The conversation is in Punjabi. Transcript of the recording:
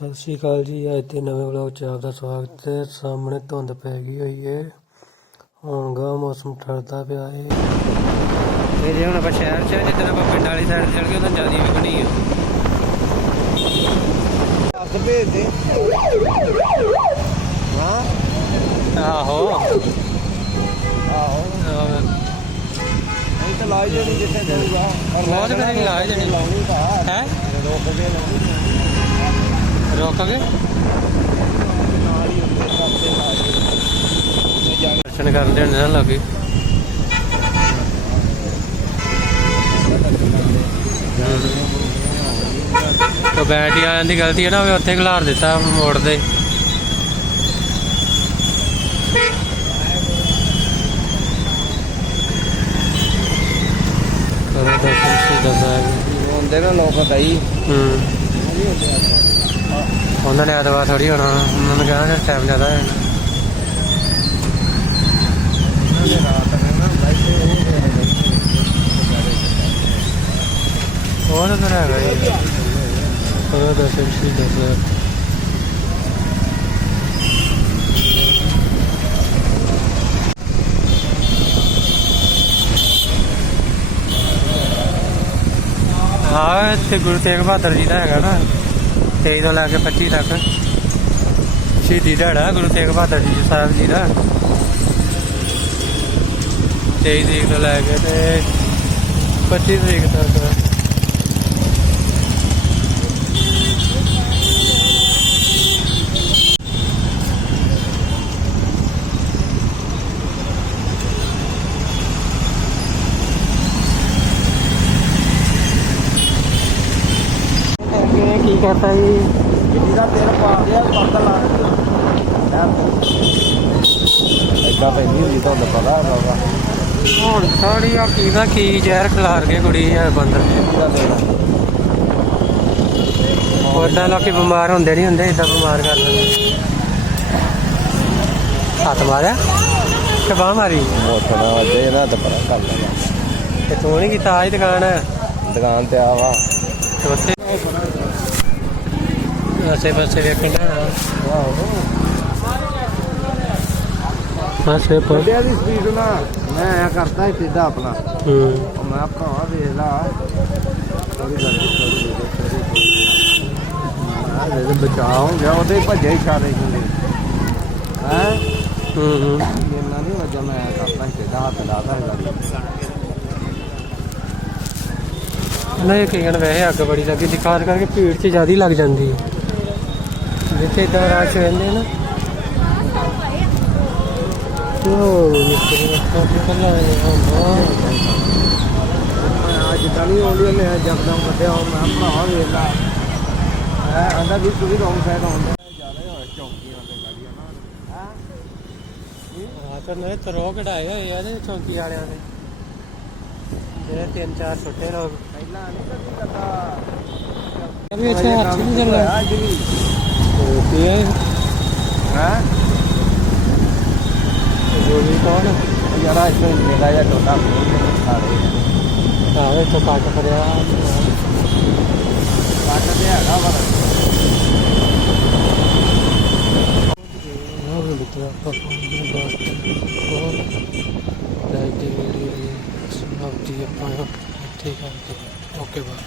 ਸਤਿ ਸ਼੍ਰੀ ਅਕਾਲ ਜੀ ਅੱਜ ਦੇ ਨਵੇਂ ਵਲੌਗ 'ਚ ਆਪ ਦਾ ਸਵਾਗਤ ਹੈ। ਸਾਹਮਣੇ ਧੁੰਦ ਪੈ ਗਈ ਹੋਈ ਹੈ ਹੁਣ ਗਾ ਮੌਸਮ ਠਰਦਾ ਪਿਆ ਹੈ ਤੇ ਜੇ ਹੁਣ ਆਪਾਂ ਸ਼ਹਿਰ 'ਚ ਆ, ਜਿੱਦਣ ਆਪਾਂ ਪਿੰਡ ਵਾਲੀ ਸਾਈਡ ਚੱਲ ਗਏ ਉਦੋਂ ਜ਼ਿਆਦਾ ਵਿਕਣੀ ਹੈ ਹੱਥ ਭੇਜ ਦੇ ਹਾਂ? ਆਹੋ। ਆਹੋ। ਨਹੀਂ ਤਾਂ ਲਾਈ ਜਿਹੜੀ ਜਿੱਥੇ ਦੇਊਗਾ ਔਰ ਉਹ ਤਾਂ ਫਿਰ ਲਾਈ ਦੇਣੀ। ਲਾਉਣੀ ਤਾਂ। ਹੈ? ਰੋਕ ਕੇ ਲਾਉਣੀ ਰੋਕ ਕੇ ਨਾਲ ਹੀ ਹੁੰਦੇ ਸਭ ਤੇ ਲਾਈ ਤੇ ਜਾ ਕੇ ਦਰਸ਼ਨ ਕਰਨ ਦੇ ਨਾ ਲੱਗੇ ਤਾਂ ਬੈਟਰੀ ਵਾਲਿਆਂ ਦੀ ਗਲਤੀ ਹੈ ਨਾ ਵੀ ਉੱਥੇ ਖਿਲਾਰ ਦਿੱਤਾ ਮੋੜ ਦੇ ਕਰੋ ਦਰਸ਼ਨ ਸ਼ਹੀਦਾਂ ਸਾਹਿਬ ਹੁੰਦੇ ਨਾ ਲੋਕ ਕਈ ਹੂੰ। ਉਹਨਾਂ ਨੇ ਐਤਵਾਰ ਥੋੜੀ ਹੋਣਾ, ਉਹਨਾਂ ਨੇ ਕਹਿਣਾ ਟਾਈਮ ਜ਼ਿਆਦਾ ਹੈ। ਰਾਤ ਨੂੰ ਨਾ ਬੈਠੇ ਉਹ ਤਾਂ ਫਿਰ ਹੈਗਾ ਹਾਂ, ਇੱਥੇ ਗੁਰੂ ਤੇਗ ਬਹਾਦਰ ਜੀ ਦਾ ਹੈਗਾ ਨਾ। 23 ਤੋਂ ਲੈ ਕੇ 25 ਤੱਕ। ਸ਼ਹੀਦੀ ਦਿਹਾੜਾ ਗੁਰੂ ਤੇਗ ਬਹਾਦਰ ਜੀ ਸਾਹਿਬ ਜੀ ਦਾ। 23 ਤਰੀਕ ਤੋਂ ਲੈ ਕੇ ਤੇ 25 ਤਰੀਕ ਤੱਕ। ਕੀ ਕਰਤਾ ਜੀ? ਜਿੱਦੀ ਦਾ ਤੇਲ ਪਾ ਦਿਆ ਪੱਤ ਲਾ ਇੱਦਾਂ ਪੈਂਦੀ ਹੁੰਦੀ ਤੁਹਾਨੂੰ ਪਤਾ ਬਾਬਾ। ਹੁਣ ਥੋੜੀ ਆ ਕੀ ਦਾ ਕੀ ਜ਼ਹਿਰ ਖਿਲਾਰ ਕੇ ਕੁੜੀ ਹੈ ਬੰਦਰ ਉਦਾਂ ਲੋਕੀ ਬਿਮਾਰ ਹੁੰਦੇ ਨਹੀਂ ਹੁੰਦੇ ਇਦਾਂ ਬਿਮਾਰ ਕਰ ਲੈਂਦੇ ਹੱਥ ਮਾਰਿਆ? ਕਿ ਬਾਹ ਮਾਰੀ? ਮੋਟਣਾ ਵੱਜੇ ਨਾ ਤਾਂ ਪਤਾ ਕਰ ਲੈਣਾ ਤੇ ਤੂੰ ਨਹੀਂ ਕੀਤਾ ਆਜ ਦੁਕਾਨ ਹੈ ਦੁਕਾਨ? ਤੇ ਆ ਵਾ ਤੇ ਉੱਥੇ ਆਸੇ ਪਾਸੇ ਵੇਖਣ ਦਾ ਪਾਸੇ ਪਰ ਵੱਡਿਆ ਦੀ ਸਪੀਡ ਨਾ ਮੈਂ ਆਇਆ ਕਰਦਾ ਸੀ ਸਿੱਧਾ ਆਪਣਾ। ਹੂੰ। ਉਹ ਮੈਂ ਭਰਾਵਾ ਵੇਖ ਲਾ। ਥੋੜੀ ਗੱਲ ਥੋੜੀ ਜੇ ਬਚਾਅ ਹੋ ਗਿਆ ਉਹਦੇ ਹੀ ਭੱਜੇ ਇਸ਼ਾਰੇ ਹੁੰਦੇ ਹੈ? ਹੂੰ ਹੂੰ। ਇੰਨਾ ਨਹੀਂ ਵਜਾ ਮੈਂ ਆਇਆ ਕਰਦਾ ਸੀ ਸਿੱਧਾ ਹੱਥ ਲਾਦਾ ਹੈ ਗਾੜੀ ਨਹੀਂ ਕਈਆਂ ਨੂੰ ਵੈਸੇ ਅੱਗ ਬੜੀ ਲੱਗੀ ਦਿਖਾਰ ਕਰਕੇ ਭੀੜ 'ਚ ਜ਼ਿਆਦਾ ਲੱਗ ਜਾਂਦੀ ਹੈ। ਜਿੱਥੇ ਇਦਾਂ ਰਸ਼ ਰਹਿੰਦੇ ਨਾ। ਉਹ ਮਿੱਤਰ ਦਾ ਕੱਲਾ ਨਹੀਂ ਹੁੰਦਾ ਅੱਜ ਤਾਂ ਨਹੀਂ ਆਉਂਦੀ ਮੈਂ ਜਕਦਮ ਕੱਢਿਆ ਮੈਂ ਭਰਾਵਾ ਵੇਖ ਲਾ। ਹੈ ਆਂਦਾ ਵੀ ਤੂੰ ਵੀ ਰੌਂਗ ਸਾਈਡ ਆਉਂਦਾ ਜ਼ਿਆਦਾ ਹੋਇਆ ਚੌਂਕੀਆਂ ਤੇ ਗਾੜੀਆਂ ਨਾ ਹੈ? ਆ ਤਾਂ ਨਹੀਂ ਤਰੋ ਕਢਾਏ ਹੋਏ ਆ ਇਹਦੇ ਚੌਂਕੀ ਵਾਲਿਆਂ ਨੇ ਜਿਹੜੇ ਤਿੰਨ ਚਾਰ ਛੋਟੇ ਲੋਕ। ਪਹਿਲਾਂ ਨਹੀਂ ਕਰਦੀ ਕਰਦਾ ਅਭੀ ਇੱਥੇ ਹੱਥ ਨਹੀਂ ਚੱਲਦਾ ਕੀ ਹੈ ਹੈ? ਗੋਲੀ ਕੌਣ? ਯਾਰਾ ਇਸ ਨੂੰ ਨਿਕਾ ਜਾ ਟੋਟਾ ਸਾਰੇ ਆਵੇ ਤੋਂ ਕੱਟ ਫੜਿਆ। ਕੱਟ ਤੇ ਹੈਗਾ ਵਾ। ਵੀ ਮਿੱਤਰ ਆਪਾਂ ਪਹੁੰਚੇ ਬਾਤ ਲਾਈਕ ਦੀ ਵੀਡੀਓ ਦੀ ਸਮਾਪਤੀ ਆਪਾਂ ਇੱਥੇ ਕਰਦੇ ਓਕੇ ਬਾਏ।